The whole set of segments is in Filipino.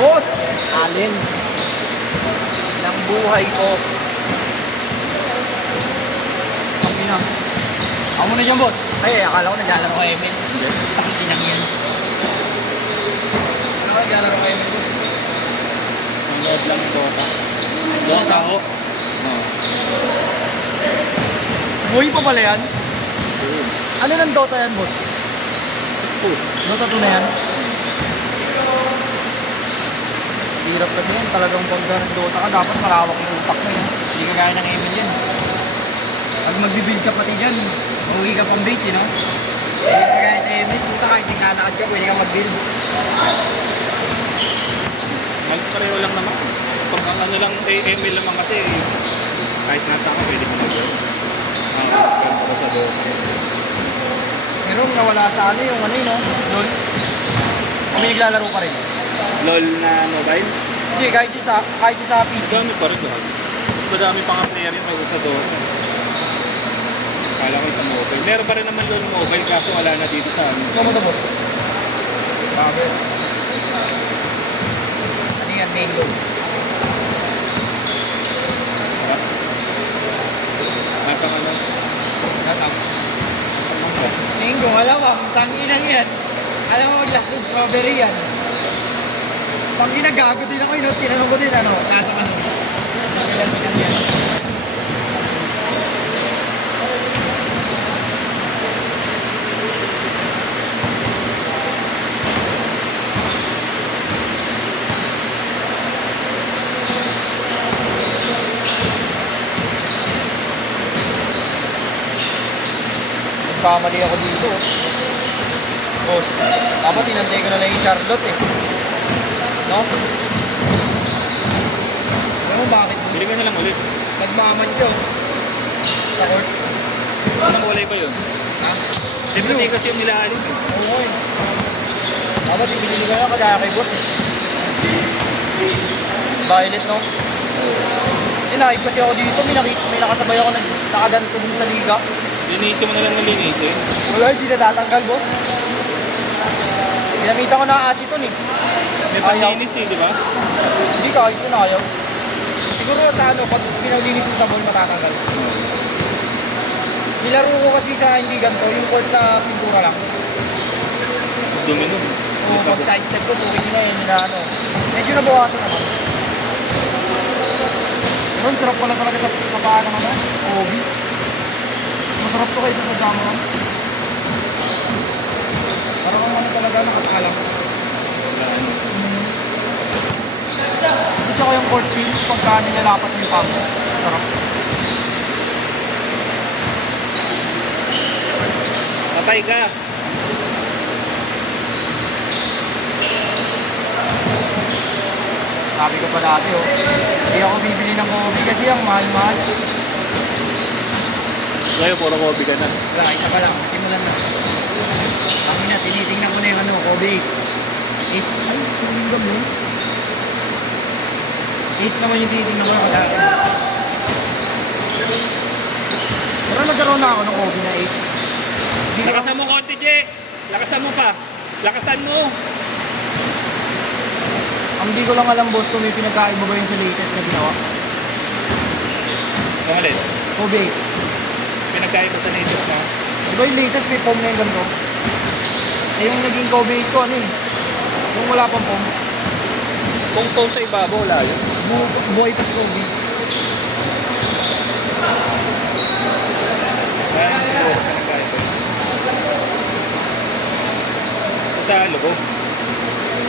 Boss, alin ng buhay ko. Ang ina. Ako muna dyan, boss. Ay, akala ko naglalaro ko Emil. Ang inang yan. Ako naglalaro ko Emil, boss. Ang load lang yung Dota. Dota ho? No. Buhay pa pala yan? Ano ng Dota yan, boss? Dota 2 na yan? Hirap kasi yan. Talagang pagka nag-Dota ka, dapat malawak yung utak mo yan. Hindi ka gaya ng Emil yan. Pag magbibuild ka pati dyan, mauwi ka pang base, no? Hindi ka gaya sa Emil, puta kahit hindi ka nakad ka, pwede ka mag-build. Magpareho lang naman. Pag ang ano lang kay Emil naman kasi, kahit nasa ako, pwede ko mag-build. Pero ako sa Dota. Pero nawala sa ano yung ano yun, no? LOL. Kami naglalaro pa rin. LOL na mobile? Hindi, kahit yung sa PC. Dami pa rin doon. Mas madami pa nga player yun may sa Dota. Kala ko sa mobile. Meron pa rin naman LOL mobile kaso wala na dito sa ano. Ikaw mo ito, boss? Bago. Ano yan, main load? Nasa ano? Nasa Nasa mangga. Mingo, alam mo, tanginang yan. Alam mo, glass of strawberry yan. Pag ginagago din ako, tinanong ko din, ano, nasa ano. Tanginang yan. Nagkamali ako dito. Boss, dapat inantay ko na lang yung Charlotte eh. No? Alam mo bakit, boss? Bili ka na lang ulit. Nagmamantyo. Sa court. Anong kulay ba yun? Ha? Siyempre hindi kasi yung nilaalis eh. Oo eh. Dapat ibili ko na kagaya kay boss eh. Violet, no? Inaib kasi ako dito. May nakasabay ako nakaganto dun sa liga. Linisin mo na lang ng linisin. Wala, hindi na tatanggal, boss. Ginamita ko na aceton eh. May Ayaw. panlinis eh, di ba? Hindi kahit yun ayaw. Siguro sa ano, pag pinaulinis mo sa ball, matatanggal. Nilaro ko kasi sa hindi ganito, yung court na pintura lang. Dumi nun. O pag sidestep ko, tuwing na yun, na ano. Medyo nabawasan naman. Pero ang sarap pala talaga sa paa ng ano, Obi. Masarap to kaysa sa Jamoran. Parang ang ano talaga nakapaalam. Wala ano. At saka yung court feels pagka nilalapat mo yung paa mo. Sarap. Patay ka. Sabi ko pa dati, oh. Hindi ako bibili ng Obi kasi ang mahal-mahal. Ngayon, puro Kobe ka na. Wala, isa pa lang. Simulan na. Kami na, tinitingnan ko na yung ano, Kobe 8. 8? Ay, tuling ba mo? 8 naman yung tinitingnan ko na kadaan. Pero nagkaroon na ako ng Kobe na 8. Lakasan mo konti, J. Lakasan mo pa. Lakasan mo. Ang di ko lang alam, boss, kung may pinagkaiba ba yun sa latest na ginawa. Pangalit. Kobe 8. Pinagkaiba sa latest na. Di ba yung latest may foam na yung ganito? Eh yung naging Kobe 8 ko, ano eh? Yung wala pang foam. Kung foam sa ibabaw, wala yun. Buhay pa si Kobe. Kaya yung siguro pinagkaiba yun. Sa loob.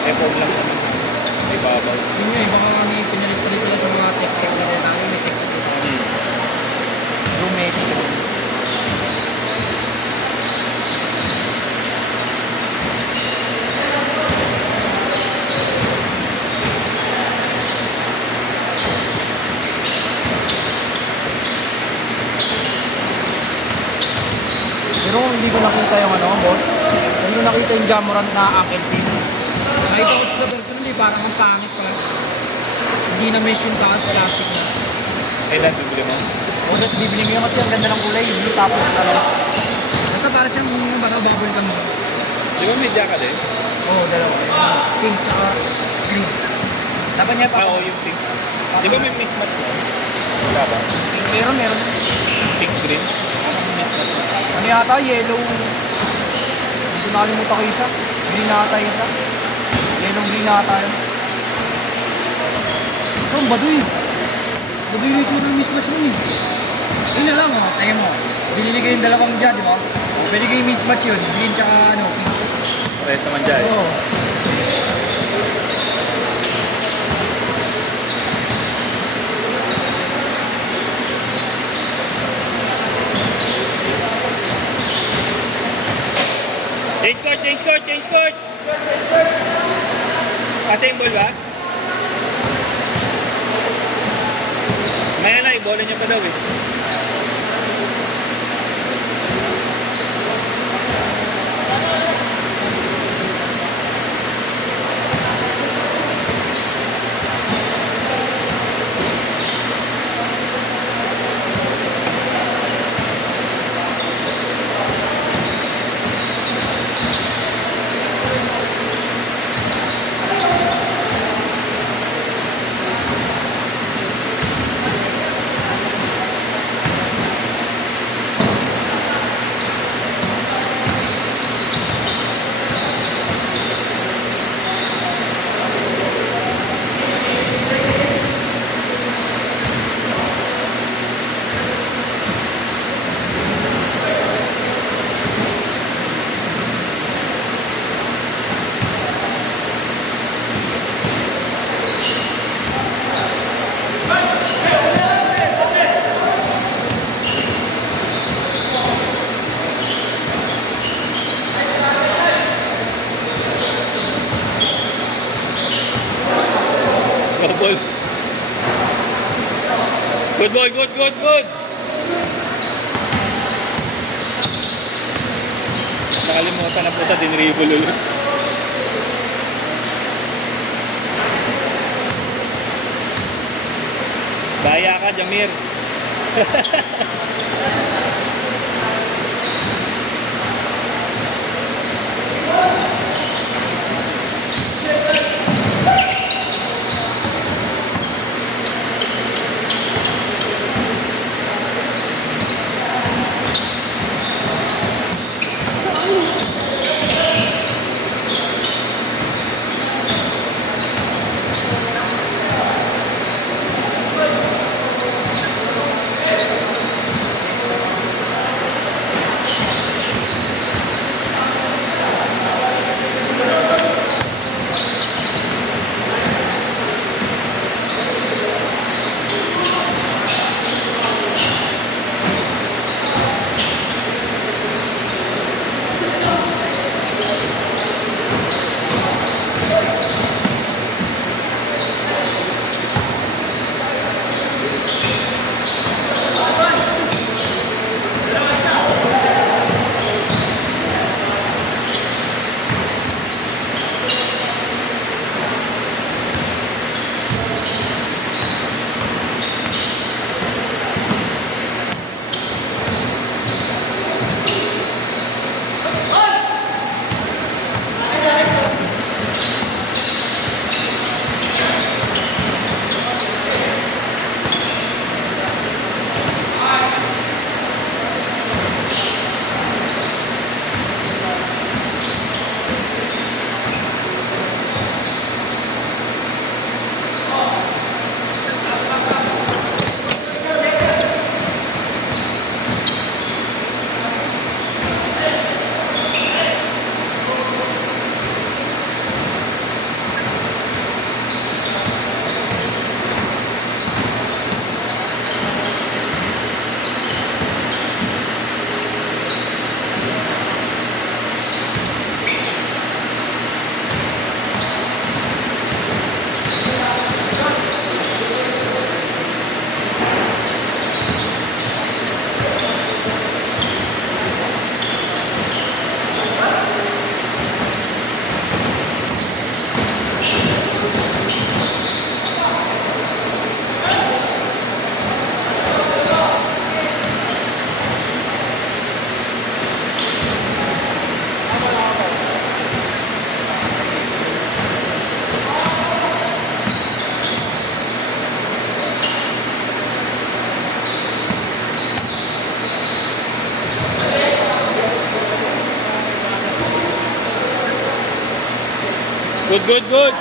May foam lang naman. Sa ibabaw. Yun nga, baka kami pinalit-palit sila sa mga tech-tech na kaya tayo. May tech-tech na tayo. Roommates. Pero hindi ko nakita yung ano, boss. Hindi ko nakita yung Jamoran na akin team. Nakita ko sa version, hindi parang ang pangit pala. Hindi na mesh yung taas, plastic na. Ay, dahil bibili mo. O, that bibili ko yan kasi ang ganda ng kulay. Yung blue tapos ano. Basta parang siyang bubble gum. Di ba may jacket eh? Oo, dalawa. Pink tsaka green. Dapat niya pa. Oo, yung pink. Di ba may mismatch na? Wala ba? Meron. Pink green? Anong mismatch na? Ano yata, yellow. Hindi ko nakalimutan ko isa. Green na ata isa. Yellow green na ata yun. So, ang baduy. Baduy na ito ng mismatch mo eh. Yun na lang, oh. Tayo mo. Binili kayong dalawang dyan, di ba? O, pwede kayong mismatch yun. Green tsaka ano, pink. Parehas naman dyan. Oo. Change court! Passing ball ba? Maya na, ibola niya pa daw eh. Ball. Good ball, good. Nakalimutan na puta, dinribble ulit. Daya ka, Jamir. Good, good, good.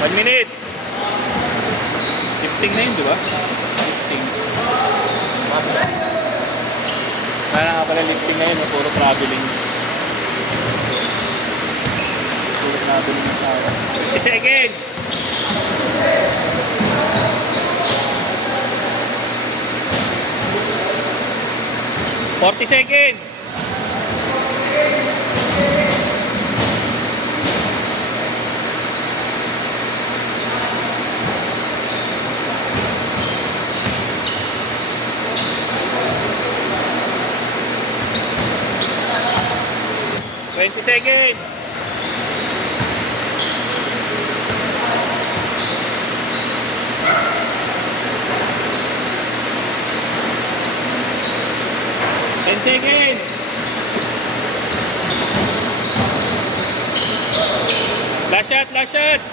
One minute. Lifting na yun, di ba? Lifting. Wala nga pala lifting na yun, puro traveling. Puro traveling na sa 20 seconds. Forty seconds. Twenty seconds. Ten seconds. Last shot, last shot.